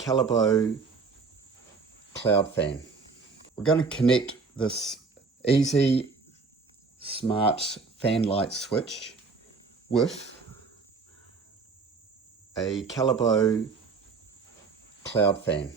Calibo Cloud Fan. We're going to connect this EyZEE smart fan light switch with a Calibo Cloud Fan.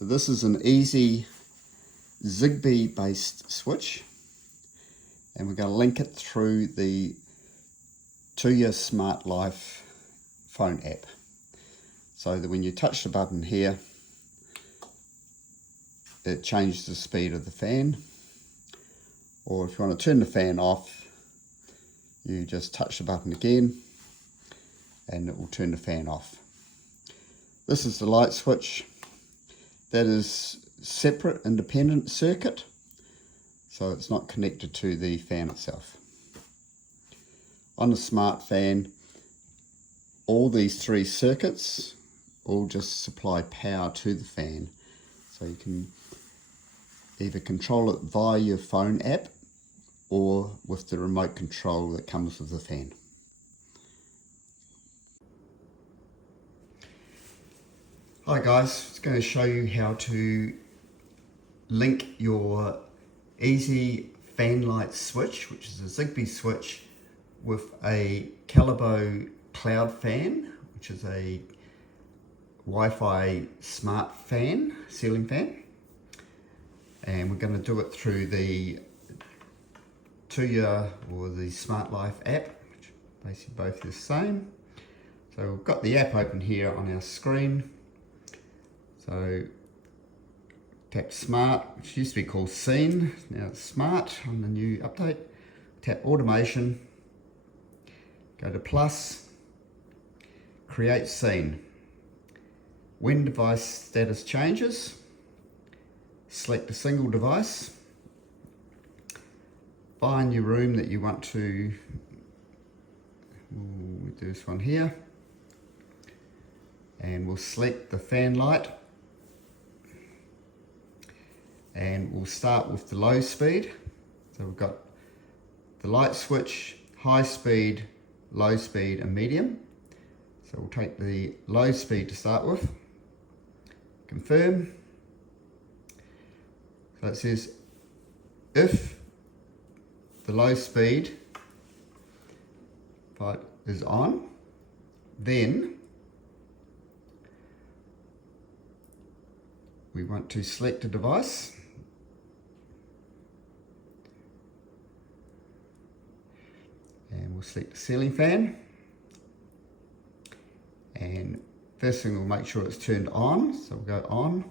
So this is an EyZEE Zigbee based switch, and we're going to link it through the Tuya Smart Life phone app, so that when you touch the button here, it changes the speed of the fan. Or if you want to turn the fan off, you just touch the button again and it will turn the fan off. This is the light switch. That is separate, independent circuit, so it's not connected to the fan itself. On the smart fan, all these three circuits all just supply power to the fan, so you can either control it via your phone app or with the remote control that comes with the fan. Hi guys, it's going to show you how to link your EyZEE fan light switch, which is a Zigbee switch, with a Calibo Cloud Fan, which is a Wi-Fi smart fan, ceiling fan. And we're going to do it through the Tuya or the Smart Life app, which basically both the same. So we've got the app open here on our screen. So tap Smart, which used to be called Scene, now it's Smart on the new update. Tap Automation, go to Plus, Create Scene. When device status changes, select a single device, find your room that you want to, we'll do this one here, and we'll select the fan light, and we'll start with the low speed. So we've got the light switch, high speed, low speed and medium. So we'll take the low speed to start with, confirm. So it says if the low speed is on, then we want to select a device, and we'll select the ceiling fan, and first thing we'll make sure it's turned on, so we'll go on,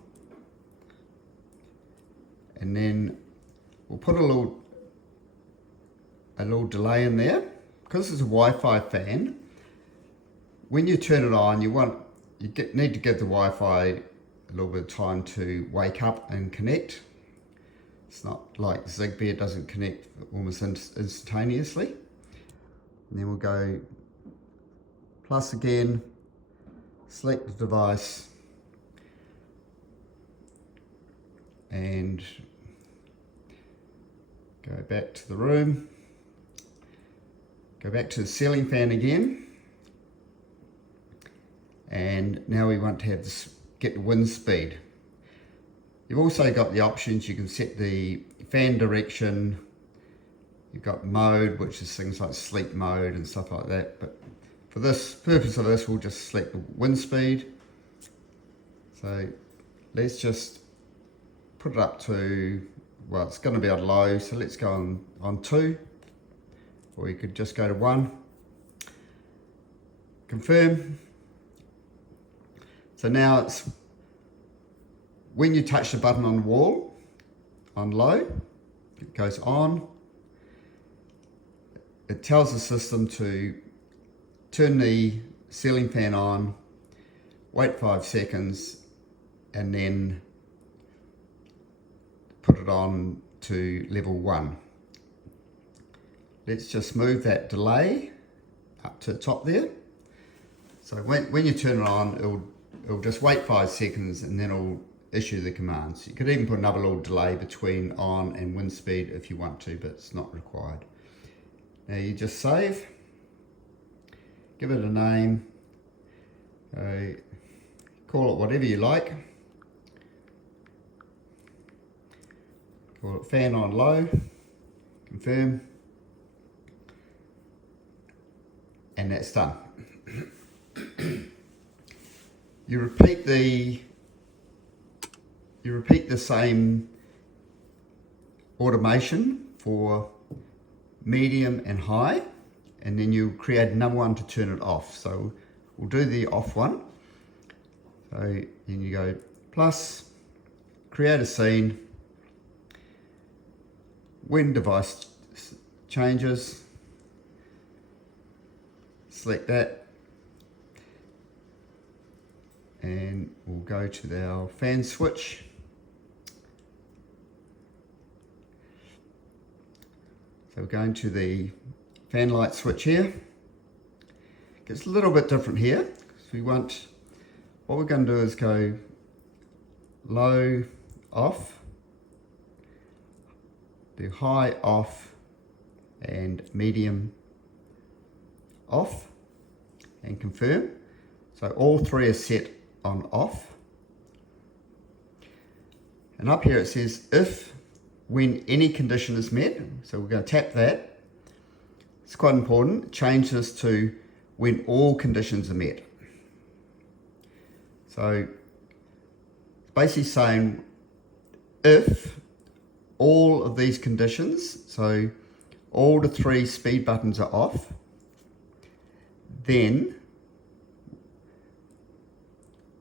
and then we'll put a little delay in there. Because it's a Wi-Fi fan, when you turn it on, need to give the Wi-Fi a little bit of time to wake up and connect. It's not like Zigbee, it doesn't connect almost instantaneously. And then we'll go plus again, select the device, and go back to the room, go back to the ceiling fan again, and now we want to have this, get the wind speed. You've also got the options, you can set the fan direction, you've got mode, which is things like sleep mode and stuff like that, but for this purpose of this, we'll just select the wind speed. So let's just put it up to, well, it's going to be on low, so let's go on 2, or you could just go to 1. Confirm. So now it's, when you touch the button on the wall, on low, it goes on. It tells the system to turn the ceiling fan on, wait 5 seconds, and then put it on to level 1. Let's just move that delay up to the top there. So when you turn it on, it'll just wait 5 seconds and then it'll issue the commands. You could even put another little delay between on and wind speed if you want to, but it's not required. Now you just save, give it a name, call it whatever you like. Call it fan on low, confirm, and that's done. You repeat the same automation for medium and high, and then you create another one to turn it off. So we'll do the off one. So then you go plus, create a scene, when device changes, select that, and we'll go to our fan switch. So we're going to the fan light switch here. It's a little bit different here. So what we're going to do is go low off, do high off, and medium off, and confirm. So all three are set on off. And up here it says if, when any condition is met. So we're going to tap that. It's quite important. Change this to when all conditions are met. So basically saying if all of these conditions, so all the three speed buttons are off, then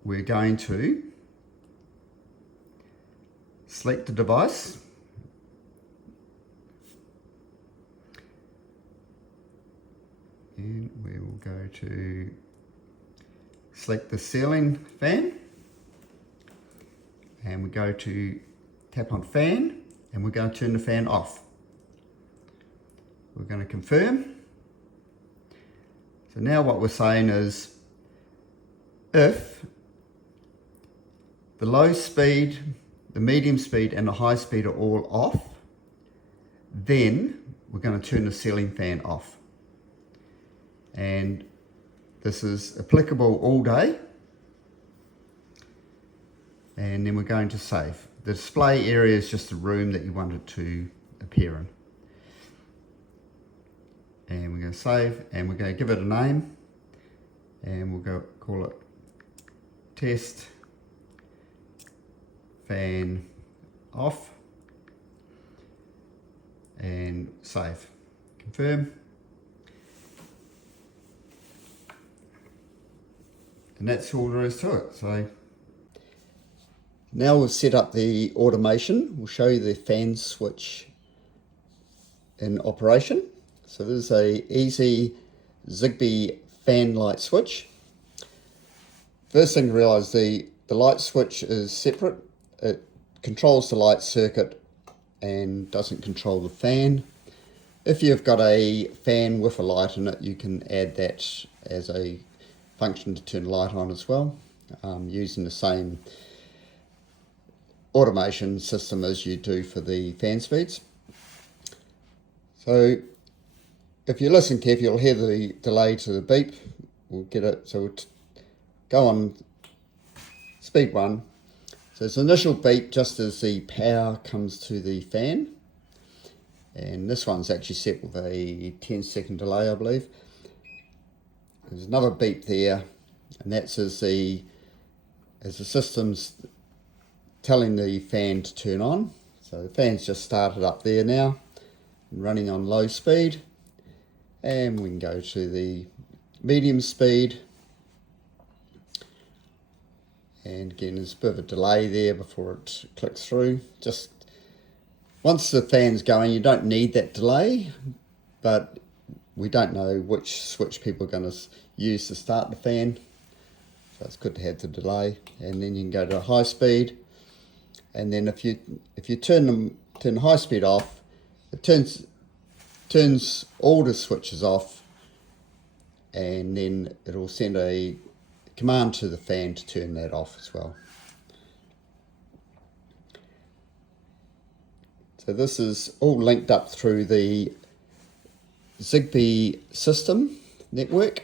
we're going to select the device, and we will go to select the ceiling fan, and we go to tap on fan, and we're going to turn the fan off. We're going to confirm. So now what we're saying is if the low speed, the medium speed and the high speed are all off, then we're going to turn the ceiling fan off. And this is applicable all day. And then we're going to save. The display area is just the room that you want it to appear in. And we're going to save, and we're going to give it a name, and we'll go call it test fan off, and save, confirm. And that's all there is to it. So now we've set up the automation. We'll show you the fan switch in operation. So this is a EyZEE Zigbee fan light switch. First thing to realize, the light switch is separate. It controls the light circuit and doesn't control the fan. If you've got a fan with a light in it, you can add that as a function to turn the light on as well, using the same automation system as you do for the fan speeds. So if you listen carefully, you'll hear the delay to the beep. We'll get it, so we'll go on speed 1. So it's initial beep just as the power comes to the fan. And this one's actually set with a 10-second delay, I believe. There's another beep there, and that's as the system's telling the fan to turn on. So the fan's just started up there now, running on low speed. And we can go to the medium speed. And again, there's a bit of a delay there before it clicks through. Just once the fan's going, you don't need that delay, but we don't know which switch people are going to use to start the fan. So it's good to have the delay. And then you can go to high speed. And then if you turn the high speed off, it turns all the switches off, and then it'll send a command to the fan to turn that off as well. So this is all linked up through the Zigbee system network.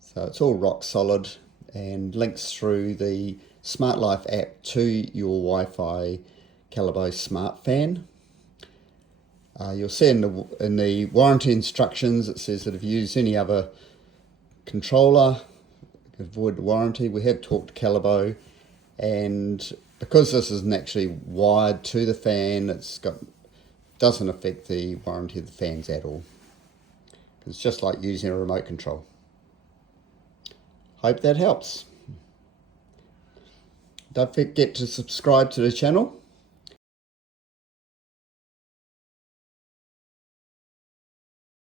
So it's all rock solid, and links through the Smart Life app to your Wi-Fi Calibo smart fan. You'll see in the warranty instructions it says that if you use any other controller, avoid the warranty. We have talked to Calibo, and because this isn't actually wired to the fan, doesn't affect the warranty of the fans at all. It's just like using a remote control. Hope that helps. Don't forget to subscribe to the channel.